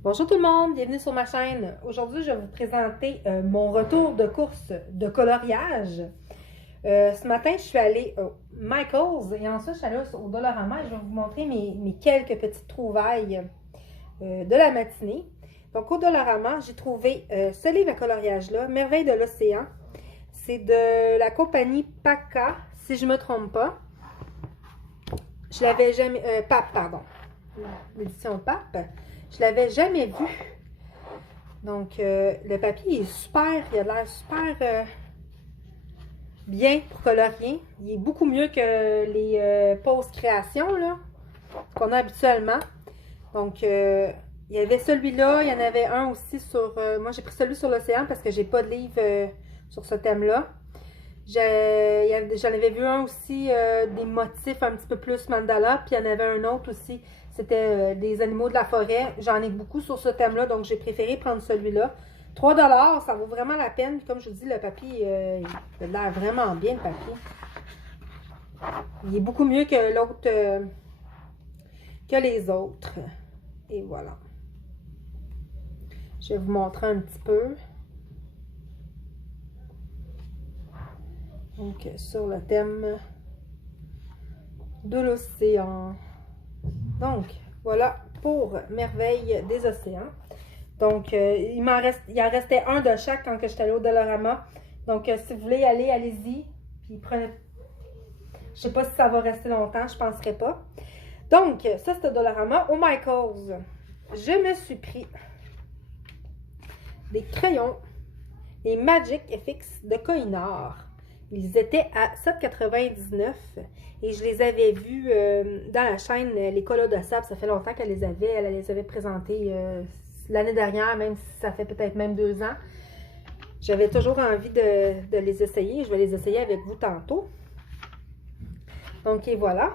Bonjour tout le monde, bienvenue sur ma chaîne. Aujourd'hui, je vais vous présenter mon retour de course de coloriage. Ce matin, je suis allée au Michaels et ensuite, je suis allée au Dollarama et je vais vous montrer mes quelques petites trouvailles de la matinée. Donc, au Dollarama, j'ai trouvé ce livre à coloriage-là, Merveille de l'océan. C'est de la compagnie PACA, si je ne me trompe pas. Je l'avais jamais... PAP, pardon. L'édition PAP. Je l'avais jamais vu. Donc, le papier est super. Il a l'air super bien pour colorier. Il est beaucoup mieux que les post-créations qu'on a habituellement. Donc, il y avait celui-là. Il y en avait un aussi sur... moi, j'ai pris celui sur l'océan parce que j'ai pas de livre sur ce thème-là. J'en avais vu un aussi, des motifs un petit peu plus mandala. Puis, il y en avait un autre aussi. C'était des animaux de la forêt. J'en ai beaucoup sur ce thème-là, donc j'ai préféré prendre celui-là. 3 $, ça vaut vraiment la peine. Puis comme je vous dis, le papier, il a l'air vraiment bien, le papier. Il est beaucoup mieux que l'autre, que les autres. Et voilà. Je vais vous montrer un petit peu. Donc, sur le thème de l'océan. Donc, voilà pour Merveille des océans. Donc, il en restait un de chaque quand j'étais allée au Dollarama. Donc, si vous voulez y aller, allez-y. Puis prenez... Je sais pas si ça va rester longtemps, je penserais pas. Donc, ça c'était au Dollarama. Au Michaels, je me suis pris des crayons, les Magic FX de Koh-i-Noor. Ils étaient à 7,99 et je les avais vus dans la chaîne Les Colas de Sable. Ça fait longtemps qu'elle les avait présentés l'année dernière, même si ça fait peut-être même 2 ans. J'avais toujours envie de les essayer. Je vais les essayer avec vous tantôt. Donc, et voilà.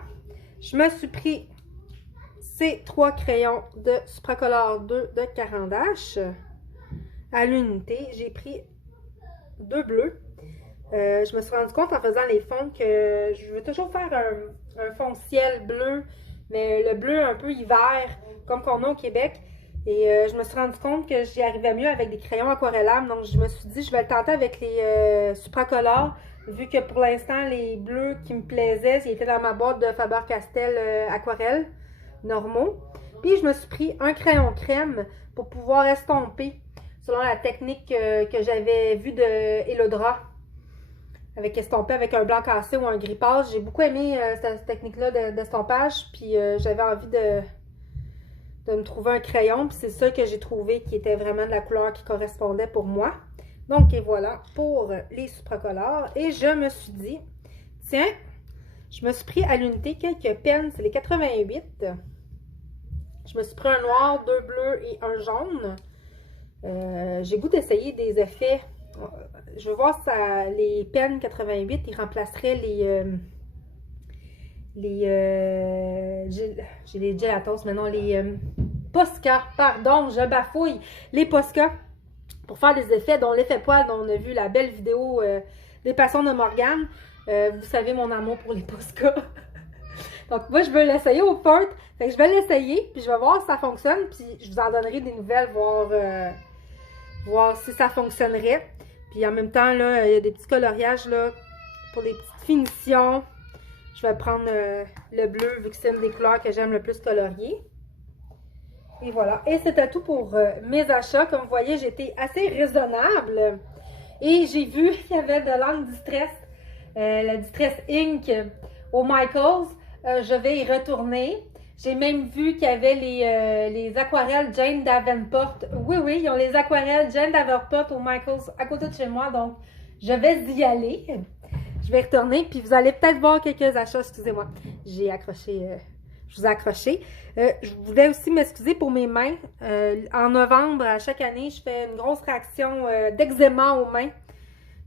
Je me suis pris ces 3 crayons de Supracolor 2 de Caran-d'Ache à l'unité. J'ai pris 2 bleus. Je me suis rendu compte en faisant les fonds que je veux toujours faire un fond ciel bleu, mais le bleu un peu hiver, comme qu'on a au Québec. Et je me suis rendu compte que j'y arrivais mieux avec des crayons aquarellables. Donc, je me suis dit, je vais le tenter avec les Supracolor, vu que pour l'instant, les bleus qui me plaisaient, ils étaient dans ma boîte de Faber-Castell aquarelle normaux. Puis, je me suis pris un crayon crème pour pouvoir estomper selon la technique que j'avais vue de Elodra, avec estompé avec un blanc cassé ou un grippage. J'ai beaucoup aimé cette technique-là d'estompage, puis j'avais envie de me trouver un crayon, puis c'est ça que j'ai trouvé qui était vraiment de la couleur qui correspondait pour moi. Donc, et voilà pour les Supracolor. Et je me suis dit, tiens, je me suis pris à l'unité quelques pennes, c'est les 88. Je me suis pris un noir, 2 bleus et un jaune. J'ai goût d'essayer des effets. Je veux voir si les pennes 88, ils remplaceraient j'ai les gelatos maintenant, les Posca, pardon, je bafouille. Les Posca, pour faire des effets, dont l'effet poil, dont on a vu la belle vidéo des Passions de Morgane. Vous savez mon amour pour les Posca. Donc, moi, je veux l'essayer au fort. Fait que je vais l'essayer, puis je vais voir si ça fonctionne, puis je vous en donnerai des nouvelles, voir si ça fonctionnerait. Puis en même temps, là, il y a des petits coloriages là, pour des petites finitions. Je vais prendre le bleu, vu que c'est une des couleurs que j'aime le plus colorier. Et voilà. Et c'était tout pour mes achats. Comme vous voyez, j'étais assez raisonnable. Et j'ai vu qu'il y avait de l'encre Distress, la Distress Ink au Michaels. Je vais y retourner. J'ai même vu qu'il y avait les aquarelles Jane Davenport. Oui, oui, ils ont les aquarelles Jane Davenport au Michaels à côté de chez moi. Donc, je vais y aller. Je vais retourner. Puis, vous allez peut-être voir quelques achats. Excusez-moi. J'ai accroché. Je vous ai accroché. Je voulais aussi m'excuser pour mes mains. En novembre, à chaque année, je fais une grosse réaction d'eczéma aux mains.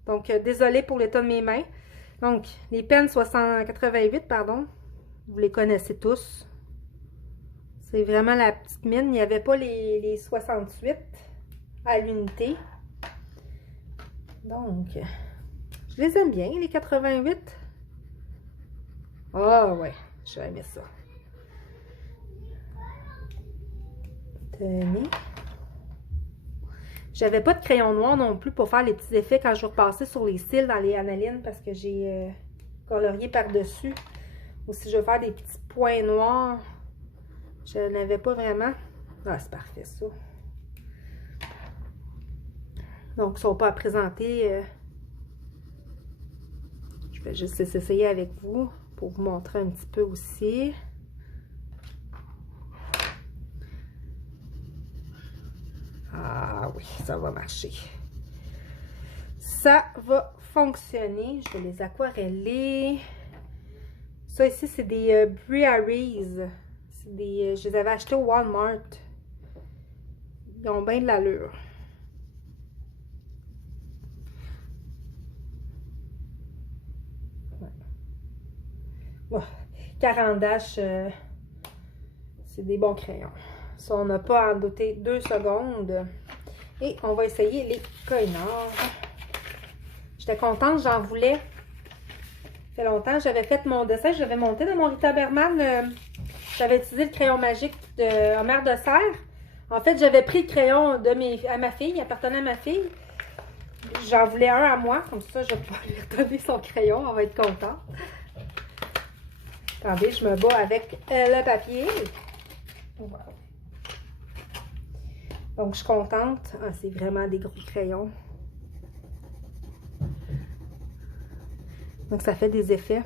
Donc, désolée pour l'état de mes mains. Donc, les pennes 688, pardon. Vous les connaissez tous. C'est vraiment la petite mine. Il n'y avait pas les 68 à l'unité. Donc, je les aime bien, les 88. Ah ouais, j'ai aimé ça. Tenez. J'avais pas de crayon noir non plus pour faire les petits effets quand je vais repasser sur les cils dans les Analine parce que j'ai colorié par-dessus. Ou si je veux faire des petits points noirs, je n'avais pas vraiment. Ah, c'est parfait ça. Donc, ils ne sont pas à présenter. Je vais juste essayer avec vous pour vous montrer un petit peu aussi. Ah oui, ça va marcher. Ça va fonctionner. Je vais les aquareller. Ça ici, c'est des Briaries. Je les avais achetés au Walmart. Ils ont bien de l'allure. Ouais. Carandache, c'est des bons crayons. Ça, on n'a pas à en douter 2 secondes. Et on va essayer les Koh-i-Noor. J'étais contente, j'en voulais. Ça fait longtemps, j'avais fait mon dessin, j'avais monté dans mon Rita Berman. J'avais utilisé le crayon magique de Homer de Serre. En fait, j'avais pris le crayon à ma fille, appartenant à ma fille. J'en voulais un à moi, comme ça, je vais pouvoir lui redonner son crayon, on va être contente. Attendez, je me bats avec le papier. Voilà. Donc, je suis contente. Ah, c'est vraiment des gros crayons. Donc, ça fait des effets.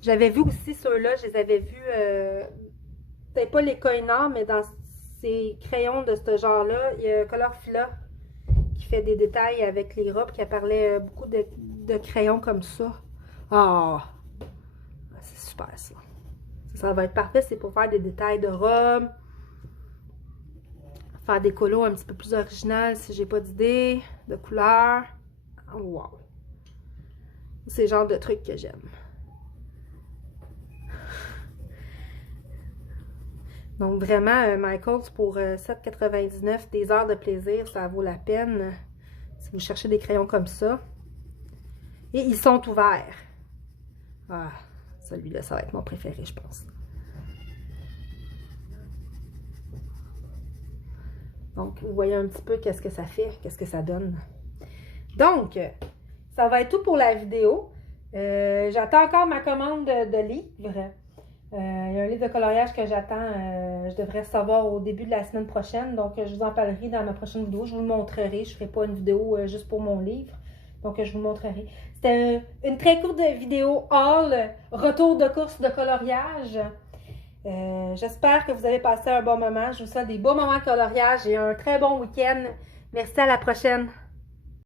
J'avais vu aussi ceux-là, je les avais vus, peut-être pas les Koh-i-Noor, mais dans ces crayons de ce genre-là, il y a Colorfila qui fait des détails avec les robes, qui parlait beaucoup de crayons comme ça. Ah! C'est super ça. Ça va être parfait, c'est pour faire des détails de robes, faire des colos un petit peu plus originales si j'ai pas d'idée, de couleurs. Wow! C'est le genre de truc que j'aime. Donc vraiment, Michaels pour 7,99 $, des heures de plaisir, ça vaut la peine si vous cherchez des crayons comme ça. Et ils sont ouverts. Ah, celui-là, ça va être mon préféré, je pense. Donc, vous voyez un petit peu qu'est-ce que ça fait, qu'est-ce que ça donne. Donc, ça va être tout pour la vidéo. J'attends encore ma commande de livres. Il y a un livre de coloriage que j'attends. Je devrais recevoir au début de la semaine prochaine. Donc, je vous en parlerai dans ma prochaine vidéo. Je vous le montrerai. Je ne ferai pas une vidéo juste pour mon livre. Donc, je vous le montrerai. C'était une très courte vidéo haul, retour de course de coloriage. J'espère que vous avez passé un bon moment. Je vous souhaite des beaux moments de coloriage et un très bon week-end. Merci, à la prochaine.